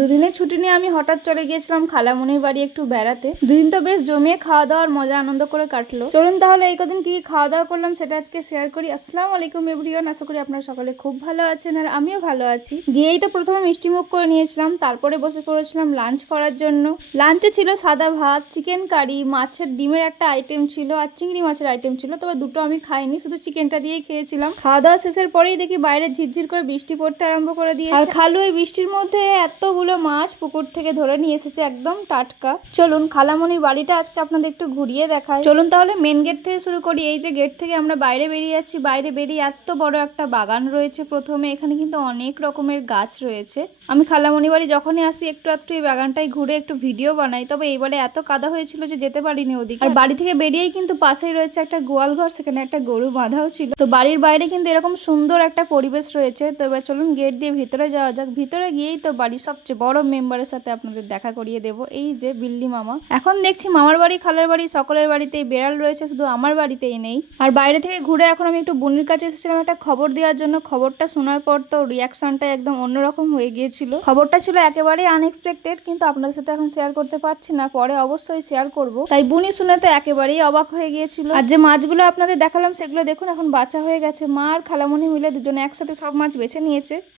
দুদিনের ছুটি নিয়ে আমি হঠাৎ চলে গিয়েছিলাম খালামণির বাড়ি একটু বেড়াতে। দুদিন তো বেশ জমিয়ে খাওয়া দাওয়ার মজা আনন্দ করে কাটলো। চলুন তাহলে এই কদিন কি খাওয়া দাওয়া করলাম সেটা আজকে শেয়ার করি। আসসালামু আলাইকুম এভরিওয়ান, আশা করি আপনারা সকলে খুব ভালো আছেন আর আমিও ভালো আছি। গিয়েই তো প্রথমে মিষ্টি মুখ করে নিয়েছিলাম, তারপরে বসে পড়েছিলাম লাঞ্চ করার জন্য। লাঞ্চে ছিল সাদা ভাত, চিকেন কারি, মাছের ডিমের একটা আইটেম ছিল আর চিংড়ি মাছের আইটেম ছিল, তবে দুটো আমি খাইনি, শুধু চিকেনটা দিয়েই খেয়েছিলাম। খাওয়া দাওয়া শেষের পরেই দেখি বাইরে ঝিরঝির করে বৃষ্টি পড়তে আরম্ভ করে দিয়েছে। আর খালু এই বৃষ্টির মধ্যে এতগুলো মাছ পুকুর থেকে ধরে নিয়ে এসেছে, একদম টাটকা। চলুন খালামণির বাড়িটা আজকে আপনাদের একটু ঘুরিয়ে দেখায়। চলুন তাহলে মেন গেট থেকে শুরু করি। এই যে গেট থেকে আমরা বাইরে বেরিয়ে যাচ্ছি, বাইরে বেরিয়ে এত বড় একটা বাগান রয়েছে। প্রথমে এখানে কিন্তু অনেক রকমের গাছ রয়েছে। আমি খালামণির বাড়ি যখনই আসি একটু এই বাগানটাই ঘুরে একটু ভিডিও বানাই, তবে এইবারে এত কাদা হয়েছিল যে যেতে পারিনি ওদিকে। আর বাড়ি থেকে বেরিয়েই কিন্তু পাশেই রয়েছে একটা গোয়াল ঘর, সেখানে একটা গরু বাঁধাও ছিল। তো বাড়ির বাইরে কিন্তু এরকম সুন্দর একটা পরিবেশ রয়েছে। তো এবার চলুন গেট দিয়ে ভিতরে যাওয়া যাক। ভিতরে গিয়েই তো বাড়ির সবচেয়ে বড় মেম্বারের সাথে আপনাদের দেখা করিয়ে দেবো, এই যে বিল্লি মামা। এখন দেখছি মামার বাড়ি, খালার বাড়ি, সকলের বাড়িতেই বেড়াল রয়েছে, শুধু আমার বাড়িতেই নেই। আর বাইরে থেকে ঘুরে এখন আমি একটু বুনির কাছে এসেছিলাম একটা খবর দেওয়ার জন্য। খবরটা শোনার পর তো রিয়াকশনটা একদম অন্যরকম হয়ে গিয়েছিল। খবরটা ছিল একেবারেই আনএক্সপেক্টেড, কিন্তু আপনাদের সাথে এখন শেয়ার করতে পারছি না, পরে অবশ্যই শেয়ার করব। তাই বুনি শুনে তো একেবারেই অবাক হয়ে গিয়েছিল। আর যে মাছগুলো আপনাদের দেখালাম সেগুলো দেখুন এখন বাঁচা হয়ে গেছে। মা আর খালামণি মিলে দুজনে একসাথে সব মাছ বেছে নিয়েছে।